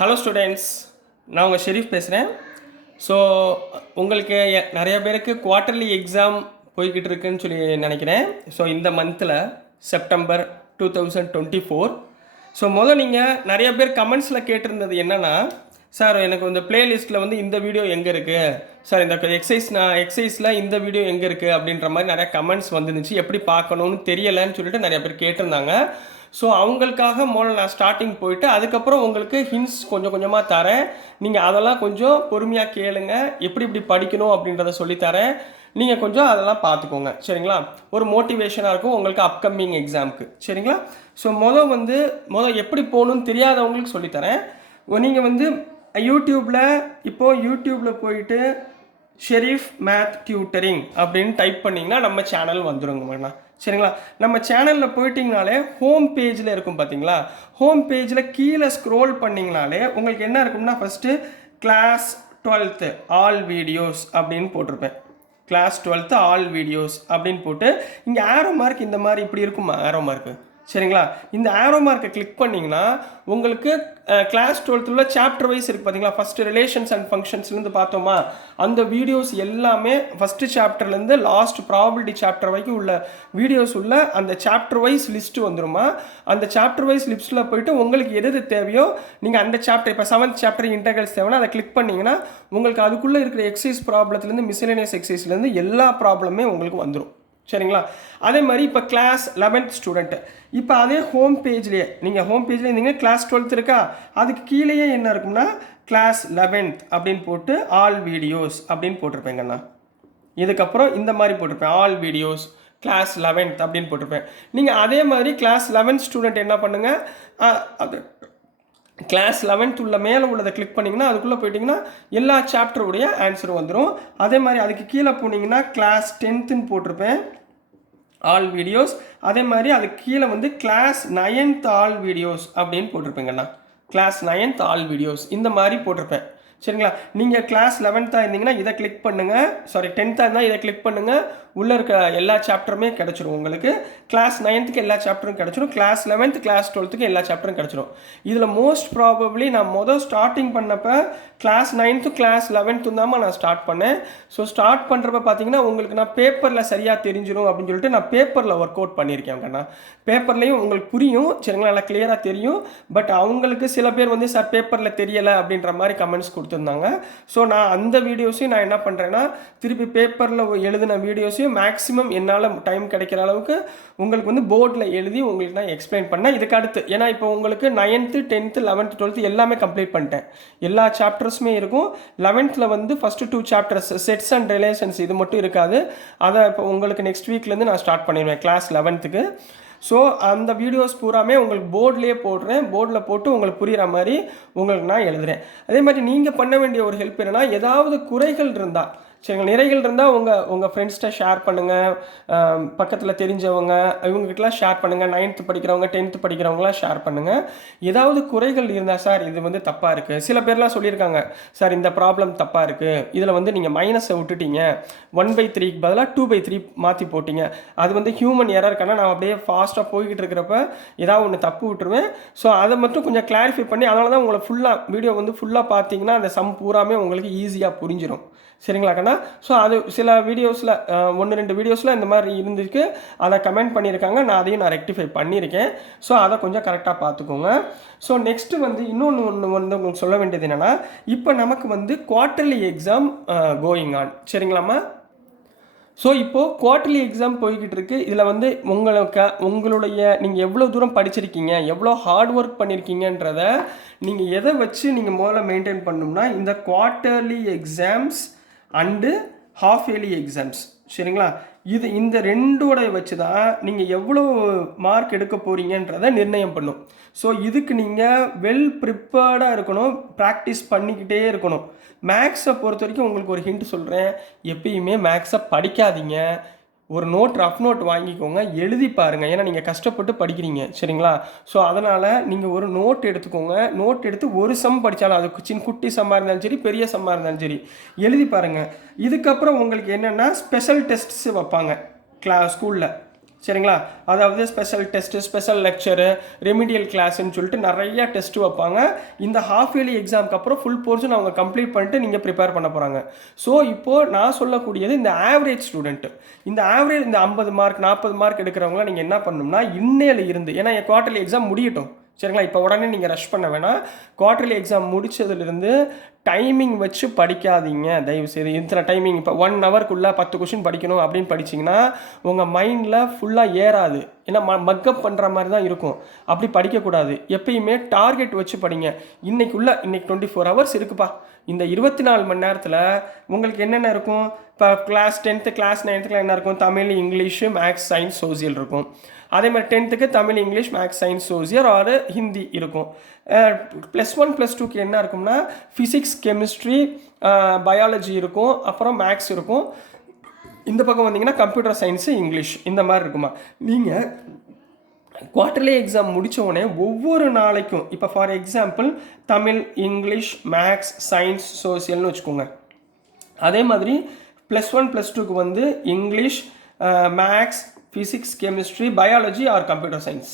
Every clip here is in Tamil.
ஹலோ ஸ்டூடெண்ட்ஸ், நான் உங்கள் ஷெரீஃப் பேசுகிறேன். ஸோ உங்களுக்கு நிறைய பேருக்கு குவார்ட்டர்லி எக்ஸாம் போய்கிட்டு இருக்குன்னு சொல்லி நினைக்கிறேன். ஸோ இந்த மந்தில் செப்டம்பர் 2024. ஸோ நீங்கள் நிறைய பேர் கமெண்ட்ஸில் கேட்டிருந்தது என்னென்னா, சார் எனக்கு இந்த பிளேலிஸ்ட்டில் வந்து இந்த வீடியோ எங்கே இருக்குது, சார் இந்த எக்ஸசைஸில் இந்த வீடியோ எங்கே இருக்குது அப்படின்ற மாதிரி நிறையா கமெண்ட்ஸ் வந்துருந்துச்சு. எப்படி பார்க்கணுன்னு தெரியலைன்னு சொல்லிட்டு நிறைய பேர் கேட்டிருந்தாங்க. ஸோ அவங்களுக்காக நான் ஸ்டார்டிங் போயிட்டு அதுக்கப்புறம் உங்களுக்கு ஹிண்ட்ஸ் கொஞ்சம் கொஞ்சமாக தரேன். நீங்கள் அதெல்லாம் கொஞ்சம் பொறுமையாக கேளுங்க. எப்படி படிக்கணும் அப்படின்றத சொல்லித்தரேன். நீங்கள் கொஞ்சம் அதெல்லாம் பார்த்துக்கோங்க, சரிங்களா? ஒரு மோட்டிவேஷனாக இருக்கும் உங்களுக்கு அப்கமிங் எக்ஸாமுக்கு, சரிங்களா? ஸோ மொதல் எப்படி போகணுன்னு தெரியாதவங்களுக்கு சொல்லித்தரேன். நீங்கள் யூடியூப்பில் போயிட்டு ஷெரீஃப் மேத் டியூட்டரிங் அப்படின்னு டைப் பண்ணிங்கன்னா நம்ம சேனல் வந்துடுங்கண்ணா, சரிங்களா? நம்ம சேனலில் போயிட்டிங்கனாலே ஹோம் பேஜில் இருக்கும் பார்த்தீங்களா? ஹோம் பேஜில் கீழே ஸ்க்ரோல் பண்ணிங்கனாலே உங்களுக்கு என்ன இருக்கும்னா, first class 12th all videos அப்படின்னு போட்டிருப்பேன். கிளாஸ் 12th ஆல் வீடியோஸ் அப்படின்னு போட்டு இங்கே ஆரோ மார்க் இந்த மாதிரி இப்படி இருக்குமா ஆரோ மார்க்கு, சரிங்களா? இந்த ஆரோ மார்க்கை கிளிக் பண்ணிங்கன்னா உங்களுக்கு கிளாஸ் 12th சாப்டர் வைஸ் இருக்குது பார்த்தீங்களா? ஃபஸ்ட்டு ரிலேஷன்ஸ் அண்ட் ஃபங்க்ஷன்ஸ்லேருந்து பார்த்தோமா, அந்த வீடியோஸ் எல்லாமே ஃபஸ்ட்டு சாப்டர்லேருந்து லாஸ்ட் ப்ராபபிலிட்டி சாப்டர் வரைக்கும் உள்ள வீடியோஸ் உள்ள அந்த சாப்டர் வைஸ் லிஸ்ட்டு வந்துடுமா. அந்த சாப்டர் வைஸ் லிஸ்ட்டில் போய்ட்டு உங்களுக்கு எது தேவையோ நீங்கள் அந்த சாப்டர், இப்போ 7th சாப்டர் இன்டெகிரல்ஸ் தேவைன்னா அதை கிளிக் பண்ணிங்கன்னா உங்களுக்கு அதுக்குள்ளே இருக்கிற எக்ஸசைஸ் ப்ராப்ளத்துலேருந்து மிஸ்செலேனியஸ் எக்ஸசைஸ்லேருந்து எல்லா ப்ராப்ளமே உங்களுக்கு வந்துடும், சரிங்களா? அதே மாதிரி இப்போ கிளாஸ் 11th ஸ்டூடெண்ட்டு, இப்போ அதே ஹோம் பேஜ்லேயே நீங்கள் ஹோம் பேஜில் இருந்தீங்கன்னா கிளாஸ் 12th இருக்கா, அதுக்கு கீழேயே என்ன இருக்கும்னா கிளாஸ் 11th அப்படின்னு போட்டு ஆல் வீடியோஸ் அப்படின்னு போட்டிருப்பேங்கண்ணா. இதுக்கப்புறம் இந்த மாதிரி போட்டிருப்பேன் ஆல் வீடியோஸ் கிளாஸ் 11th அப்படின்னு போட்டிருப்பேன். நீங்கள் அதே மாதிரி கிளாஸ் 11th ஸ்டூடெண்ட் என்ன பண்ணுங்கள், அது கிளாஸ் 11th உள்ள மேலே உள்ளதை கிளிக் பண்ணிங்கன்னா அதுக்குள்ளே போயிட்டிங்கன்னா எல்லா சாப்டருடைய ஆன்சரும் வந்துடும். அதே மாதிரி அதுக்கு கீழே போனீங்கன்னா கிளாஸ் 10th போட்டிருப்பேன் ஆல் வீடியோஸ். அதே மாதிரி அதுக்கு கீழே கிளாஸ் 9th ஆல் வீடியோஸ் அப்படின்னு போட்டிருப்பேங்கண்ணா. கிளாஸ் 9th ஆல் வீடியோஸ் இந்த மாதிரி போட்டிருப்பேன், சரிங்களா? நீங்கள் கிளாஸ் 11th இருந்தீங்கன்னா இதை கிளிக் பண்ணுங்கள், 10th இருந்தால் இதை கிளிக் பண்ணுங்கள், உள்ளே இருக்க எல்லா சாப்டருமே கிடச்சிரும் உங்களுக்கு. கிளாஸ் 9th எல்லா சாப்டரும் கிடச்சிரும், கிளாஸ் 11th கிளாஸ் 12th எல்லா சாப்டரும் கிடச்சிரும். இதில் மோஸ்ட் ப்ராபப்ளி நான் ஸ்டார்டிங் பண்ணப்போ கிளாஸ் 9th கிளாஸ் 11th தான் நான் ஸ்டார்ட் பண்ணேன். ஸோ ஸ்டார்ட் பண்ணுறப்ப பார்த்தீங்கன்னா உங்களுக்கு நான் பேப்பரில் சரியாக தெரிஞ்சிடும் அப்படின்னு சொல்லிட்டு நான் பேப்பரில் ஒர்க் அவுட் பண்ணியிருக்கேன். பேப்பர்லேயும் உங்களுக்கு புரியும், சரிங்களா? நல்லா கிளியராக தெரியும். பட் அவங்களுக்கு சில பேர் சார் பேப்பரில் தெரியலை அப்படின்ற மாதிரி கமெண்ட்ஸ் கொடுத்துருந்தாங்க. ஸோ நான் அந்த வீடியோஸையும் நான் என்ன பண்ணுறேன்னா திருப்பி பேப்பரில் எழுதின வீடியோஸையும் மேக்ஸிமம் என்னால் டைம் கிடைக்கிற அளவுக்கு உங்களுக்கு போர்டில் எழுதி உங்களுக்கு நான் எக்ஸ்பிளைன் பண்ணேன். இதுக்கு அடுத்து ஏன்னா இப்போ உங்களுக்கு 9th 10th 11th 12th எல்லாமே கம்ப்ளீட் பண்ணிட்டேன், எல்லா சாப்டர்ஸுமே இருக்கும். 11th first 2 chapters sets and relations இது மட்டும் இருக்காது. அதை இப்போ உங்களுக்கு நெக்ஸ்ட் வீக்லேருந்து நான் ஸ்டார்ட் பண்ணிடுவேன் கிளாஸ் 11th. ஸோ அந்த வீடியோஸ் பூராமே உங்களுக்கு போர்ட்லேயே போடுறேன், போர்டில் போட்டு உங்களுக்கு புரிகிற மாதிரி உங்களுக்கு நான் எழுதுகிறேன். அதே மாதிரி நீங்கள் பண்ண வேண்டிய ஒரு ஹெல்ப் என்னென்னா, ஏதாவது குறைகள் இருந்தால் சரிங்களா, நிறைகள் இருந்தால் உங்கள் ஃப்ரெண்ட்ஸ்கிட்ட ஷேர் பண்ணுங்கள், பக்கத்தில் தெரிஞ்சவங்க இவங்ககிட்டலாம் ஷேர் பண்ணுங்கள். 9th படிக்கிறவங்க 10th படிக்கிறவங்களாம் ஷேர் பண்ணுங்கள். ஏதாவது குறைகள் இருந்தால் சார் இது தப்பாக இருக்குது, சில பேர்லாம் சொல்லியிருக்காங்க சார் இந்த ப்ராப்ளம் தப்பாக இருக்குது, இதில் நீங்கள் மைனஸை விட்டுட்டீங்க, 1/3க்கு பதிலாக 2/3 மாற்றி போட்டிங்க, அது ஹியூமன் எரர்க்கான நான் அப்படியே ஃபாஸ்ட்டாக போய்கிட்டு இருக்கிறப்ப ஏதாவது ஒன்று தப்பு விட்டுருவேன். ஸோ அதை மட்டும் கொஞ்சம் கிளாரிஃபை பண்ணி அதனால தான் உங்களை ஃபுல்லாக வீடியோ ஃபுல்லாக பார்த்தீங்கன்னா அந்த சம் பூராமே உங்களுக்கு ஈஸியாக புரிஞ்சிடும், சரிங்களா கண்ணா? ஸோ அது சில வீடியோஸில் 1-2 வீடியோஸில் இந்த மாதிரி இருந்துருக்கு, அதை கமெண்ட் பண்ணியிருக்காங்க, நான் அதையும் ரெக்டிஃபை பண்ணியிருக்கேன். ஸோ அதை கொஞ்சம் கரெக்டாக பார்த்துக்கோங்க. ஸோ நெக்ஸ்ட்டு இன்னொன்று உங்களுக்கு சொல்ல வேண்டியது என்னென்னா, இப்போ நமக்கு குவார்ட்டர்லி எக்ஸாம் கோயிங் ஆன், சரிங்களாம்மா? ஸோ இப்போது குவார்ட்டர்லி எக்ஸாம் போய்கிட்டு இருக்கு. இதில் உங்களுடைய நீங்கள் எவ்வளோ தூரம் படிச்சிருக்கீங்க, எவ்வளோ ஹார்ட் ஒர்க் பண்ணியிருக்கீங்கன்றத நீங்கள் எதை வச்சு நீங்கள் முதல்ல மெயின்டைன் பண்ணணும்னா இந்த quarterly exams and half yearly exams, சரிங்களா? இந்த ரெண்டோட வச்சு தான் நீங்கள் எவ்வளோ மார்க் எடுக்க போகிறீங்கன்றதை நிர்ணயம் பண்ணும். ஸோ இதுக்கு நீங்கள் வெல் ப்ரிப்பேர்டாக இருக்கணும், ப்ராக்டிஸ் பண்ணிக்கிட்டே இருக்கணும். மேக்ஸை பொறுத்த வரைக்கும் உங்களுக்கு ஒரு ஹிண்ட் சொல்கிறேன், எப்பயுமே மேக்ஸை படிக்காதீங்க, ஒரு ரஃப் நோட் வாங்கிக்கோங்க, எழுதி பாருங்கள். ஏன்னா நீங்கள் கஷ்டப்பட்டு படிக்கிறீங்க, சரிங்களா? ஸோ அதனால் நீங்கள் ஒரு நோட் எடுத்துக்கோங்க, நோட் எடுத்து ஒரு சம் படித்தாலும் அது குட்டி சம்மாக இருந்தாலும் சரி பெரிய சம்மாக இருந்தாலும் சரி எழுதி பாருங்கள். இதுக்கப்புறம் உங்களுக்கு என்னென்னா ஸ்பெஷல் டெஸ்ட்ஸு வைப்பாங்க ஸ்கூலில், சரிங்களா. அதாவது special test, special lecture, remedial கிளாஸ்ன்னு சொல்லிட்டு நிறையா டெஸ்ட்டு வைப்பாங்க. இந்த ஹாஃப் இயர்லி எக்ஸாமுக்கு அப்புறம் ஃபுல் போர்ஷன் அவங்க கம்ப்ளீட் பண்ணிட்டு நீங்கள் ப்ரிப்பேர் பண்ண போகிறாங்க. ஸோ இப்போது நான் சொல்லக்கூடியது இந்த ஆவரேஜ் ஸ்டூடெண்ட்டு, இந்த ஆவரேஜ் இந்த 50 மார்க் 40 மார்க் எடுக்கிறவங்களாம் நீங்கள் என்ன பண்ணணும்னா இன்னையில இருந்து, ஏன்னா என் குவார்ட்டர்லி எக்ஸாம் முடியட்டும் சரிங்களா. இப்போ உடனே நீங்கள் ரஷ் பண்ண வேணாம். குவார்ட்டர்லி எக்ஸாம் முடிச்சதுலேருந்து டைமிங் வச்சு படிக்காதீங்க தயவுசெய்து. இத்தனை டைமிங் இப்போ 1 ஹவருக்குள்ளே 10 கொஷின் படிக்கணும் அப்படின்னு படிச்சிங்கன்னா உங்கள் மைண்டில் ஃபுல்லாக ஏறாது. ஏன்னா மக்கப் பண்ணுற மாதிரி தான் இருக்கும். அப்படி படிக்கக்கூடாது. எப்பயுமே டார்கெட் வச்சு படிங்க. இன்னைக்கு 24 ஹவர்ஸ் இருக்குப்பா. இந்த 24 மணி நேரத்தில் உங்களுக்கு என்னென்ன இருக்கும்? இப்போ கிளாஸ் 10th கிளாஸ் 9th என்ன இருக்கும்? Tamil, English, maths, science, social இருக்கும். அதே மாதிரி 10th Tamil, English, maths, science, social or Hindi இருக்கும். +1 +2க்கு என்ன இருக்கும்னா ஃபிசிக்ஸ், கெமிஸ்ட்ரி, பயாலஜி இருக்கும். அப்புறம் மேக்ஸ் இருக்கும். இந்த பக்கம் வந்தீங்கன்னா கம்ப்யூட்டர் சயின்ஸு, இங்கிலீஷ் இந்த மாதிரி இருக்குமா. நீங்கள் குவார்ட்டர்லி எக்ஸாம் முடித்தோடனே ஒவ்வொரு நாளைக்கும் இப்போ for example Tamil, English, maths, science, சோசியல்னு வச்சுக்கோங்க. அதே மாதிரி +1 +2க்கு வந்து English, maths, physics, chemistry, biology or computer science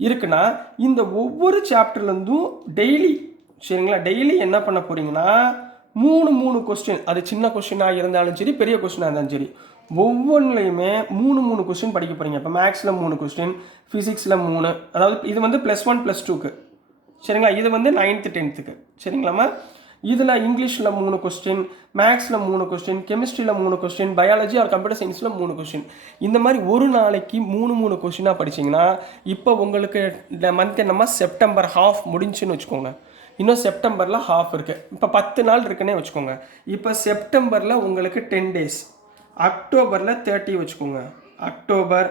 இருக்குன்னா இந்த ஒவ்வொரு சாப்டர்லேருந்தும் டெய்லி சரிங்களா, டெய்லி என்ன பண்ண போகிறீங்கன்னா 3 கொஸ்டின், அது சின்ன கொஸ்டினாக இருந்தாலும் சரி, பெரிய கொஸ்டினாக இருந்தாலும் சரி, ஒவ்வொன்றுலையுமே 3 கொஸ்டின் படிக்க போகிறீங்க. இப்போ மேக்ஸில் 3 கொஸ்டின், ஃபிசிக்ஸில் 3, அதாவது இது வந்து +1 +2க்கு சரிங்களா. இது வந்து 9th 10th சரிங்களாம்மா. இதில் இங்கிலீஷில் 3 கொஸ்டின், மேக்ஸில் 3 கொஸ்டின், கெமிஸ்ட்ரியில் 3 கொஸ்டின், பயாலஜி ஆர் கம்ப்யூட்டர் சயின்ஸில் 3 கொஸ்டின். இந்த மாதிரி ஒரு நாளைக்கு 3 கொஸ்டினாக படிச்சிங்கன்னா இப்போ உங்களுக்கு இந்த மந்த் என்னமா செப்டம்பர் ஹாஃப் முடிஞ்சுன்னு வச்சுக்கோங்க. இன்னும் செப்டம்பரில் ஹாஃப் இருக்குது. இப்போ 10 நாள் இருக்குன்னே வச்சுக்கோங்க. இப்போ செப்டம்பரில் உங்களுக்கு 10 days, அக்டோபரில் 30 வச்சுக்கோங்க. அக்டோபர்,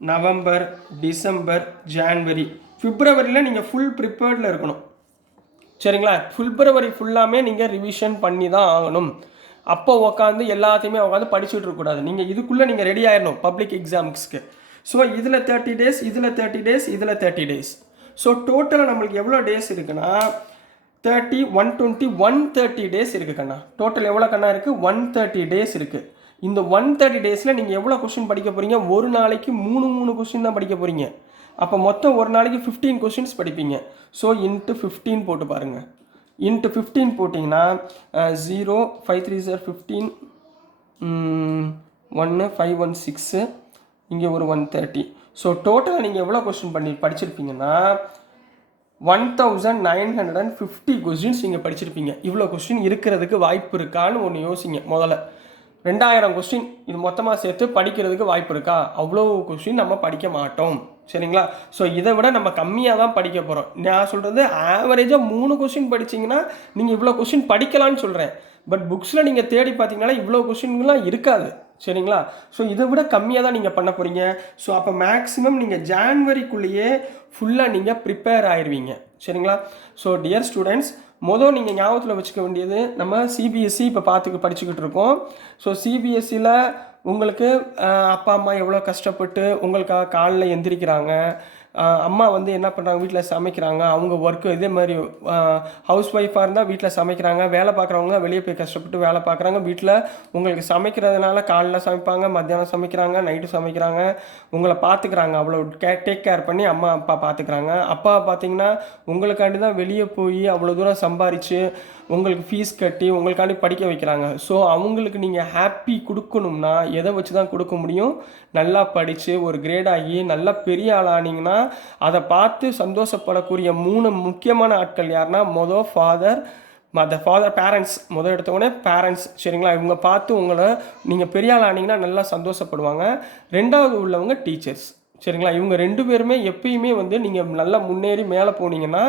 நவம்பர், டிசம்பர், ஜான்வரி, பிப்ரவரியில் நீங்கள் ஃபுல் ப்ரிப்பேர்டில் இருக்கணும் சரிங்களா. பிப்ரவரி ஃபுல்லாமே நீங்கள் ரிவிஷன் பண்ணி தான் ஆகணும். அப்போ உட்காந்து எல்லாத்தையுமே உட்காந்து படிச்சுட்டு இருக்கக்கூடாது. நீங்கள் இதுக்குள்ளே நீங்கள் ரெடி ஆகிடணும் பப்ளிக் எக்ஸாம்ஸ்க்கு. ஸோ இதில் 30 days, இதில் 30 days, இதில் 30 days. ஸோ டோட்டலாக நம்மளுக்கு எவ்வளோ டேஸ் இருக்குன்னா 30, 120, 130 days இருக்குது கண்ணா. டோட்டல் எவ்வளோ கண்ணா இருக்குது? 130 days இருக்குது. இந்த 130 daysல நீங்கள் எவ்வளோ கொஸ்டின் படிக்க போகிறீங்க? ஒரு நாளைக்கு 3 கொஸ்டின் தான் படிக்க போகிறீங்க. அப்போ மொத்தம் ஒரு நாளைக்கு 15 கொஸ்டின்ஸ் படிப்பீங்க. ஸோ இன்ட்டு 15 போட்டு பாருங்கள். இன்ட்டு 15 போட்டிங்கன்னா 0, 5 3 சார் 15, 1 5 1 6, இங்கே ஒரு 130. ஸோ டோட்டலாக நீங்கள் எவ்வளோ கொஸ்டின் படிச்சிருப்பீங்கன்னா 1950 கொஸ்டின்ஸ் நீங்கள் படிச்சிருப்பீங்க. இவ்வளோ கொஸ்டின் இருக்கிறதுக்கு வாய்ப்பு இருக்கான்னு ஒன்று யோசிங்க முதல்ல. 2000 கொஸ்டின் இது மொத்தமாக சேர்த்து படிக்கிறதுக்கு வாய்ப்பு இருக்கா? அவ்வளோ கொஸ்டின் நம்ம படிக்க மாட்டோம் சரிங்களா. ஸோ இதை விட நம்ம கம்மியாக தான் படிக்க போகிறோம். நான் சொல்கிறது ஆவரேஜாக 3 கொஸ்டின் படிச்சிங்கன்னா நீங்கள் இவ்வளோ கொஸ்டின் படிக்கலான்னு சொல்கிறேன். பட் புக்ஸில் நீங்கள் தேடி பார்த்தீங்கன்னா இவ்வளோ கொஸ்டின்லாம் இருக்காது சரிங்களா. ஸோ இதை விட கம்மியாக தான் நீங்கள் பண்ண போகிறீங்க. ஸோ அப்போ மேக்ஸிமம் நீங்கள் ஜான்வரிக்குள்ளேயே ஃபுல்லாக நீங்கள் ப்ரிப்பேர் ஆயிடுவீங்க சரிங்களா. ஸோ டியர் ஸ்டூடெண்ட்ஸ், மொதல் நீங்கள் ஞாபகத்தில் வச்சுக்க வேண்டியது, நம்ம சிபிஎஸ்சி இப்போ படிச்சுக்கிட்டு இருக்கோம். ஸோ சிபிஎஸ்சியில் உங்களுக்கு அப்பா அம்மா எவ்வளோ கஷ்டப்பட்டு உங்களுக்காக காலையில் எந்திரிக்கிறாங்க. அம்மா வந்து என்ன பண்ணுறாங்க, வீட்டில் சமைக்கிறாங்க. அவங்க ஒர்க்கு இதே மாதிரி ஹவுஸ் ஒய்ஃபாக இருந்தால் வீட்டில் சமைக்கிறாங்க. வேலை பார்க்குறவங்க வெளியே போய் கஷ்டப்பட்டு வேலை பார்க்குறாங்க. வீட்டில் உங்களுக்கு சமைக்கிறதுனால காலைல சமைப்பாங்க, மத்தியானம் சமைக்கிறாங்க, நைட்டு சமைக்கிறாங்க. உங்களை பார்த்துக்கிறாங்க. அவ்வளோ டேக் கேர் பண்ணி அம்மா அப்பா பார்த்துக்கிறாங்க. அப்பா பார்த்தீங்கன்னா உங்களுக்காண்டி தான் வெளியே போய் அவ்வளோ தூரம் சம்பாரித்து உங்களுக்கு ஃபீஸ் கட்டி உங்களுக்காண்டி படிக்க வைக்கிறாங்க. ஸோ அவங்களுக்கு நீங்கள் ஹாப்பி கொடுக்கணும்னா எதை வச்சு தான் கொடுக்க முடியும்? நல்லா படித்து ஒரு கிரேட் ஆகி நல்லா பெரிய ஆளானீங்கன்னா அதை பார்த்து சந்தோஷப்படக்கூடிய 3 முக்கியமான ஆட்கள் யாருன்னா, ஃபாதர் பேரண்ட்ஸ். எடுத்தவொடனே பேரண்ட்ஸ் சரிங்களா. இவங்க பார்த்து உங்களை நீங்கள் பெரிய ஆள் ஆனீங்கன்னா நல்லா சந்தோஷப்படுவாங்க. 2வது உள்ளவங்க டீச்சர்ஸ் சரிங்களா. இவங்க 2 பேருமே எப்பயுமே வந்து நீங்கள் நல்லா முன்னேறி மேலே போனீங்கன்னா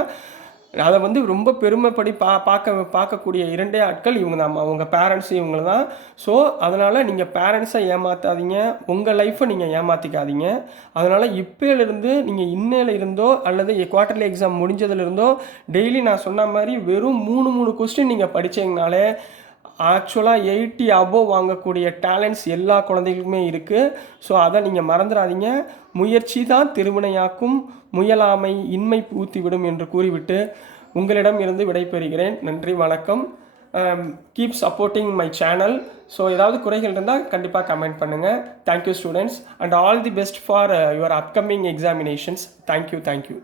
அதை வந்து ரொம்ப பெருமைப்படி பார்க்கக்கூடிய 2 ஆட்கள் இவங்க தான். அவங்க பேரண்ட்ஸ் இவங்க தான். ஸோ அதனால் நீங்கள் பேரண்ட்ஸை ஏமாற்றாதீங்க, உங்கள் லைஃப்பை நீங்கள் ஏமாற்றிக்காதீங்க. அதனால் இப்போலேருந்து நீங்கள் இன்னையில இருந்தோ அல்லது குவார்ட்டர்லி எக்ஸாம் முடிஞ்சதுலேருந்தோ டெய்லி நான் சொன்ன மாதிரி வெறும் 3 கொஸ்டின் நீங்கள் படித்தீங்கனாலே ஆக்சுவலாக 80 above வாங்கக்கூடிய டேலண்ட்ஸ் எல்லா குழந்தைகளுக்குமே இருக்குது. ஸோ அதை நீங்கள் மறந்துடாதீங்க. முயற்சி தான் திருவினையாக்கும், முயலாமை இன்மை பூத்திவிடும் என்று கூறிவிட்டு உங்களிடம் இருந்து விடைபெறுகிறேன். நன்றி, வணக்கம். Keep supporting my channel. So ஏதாவது குறைகள் இருந்தால் கண்டிப்பாக கமெண்ட் பண்ணுங்கள். Thank you students, and all the best for your upcoming examinations. Thank you.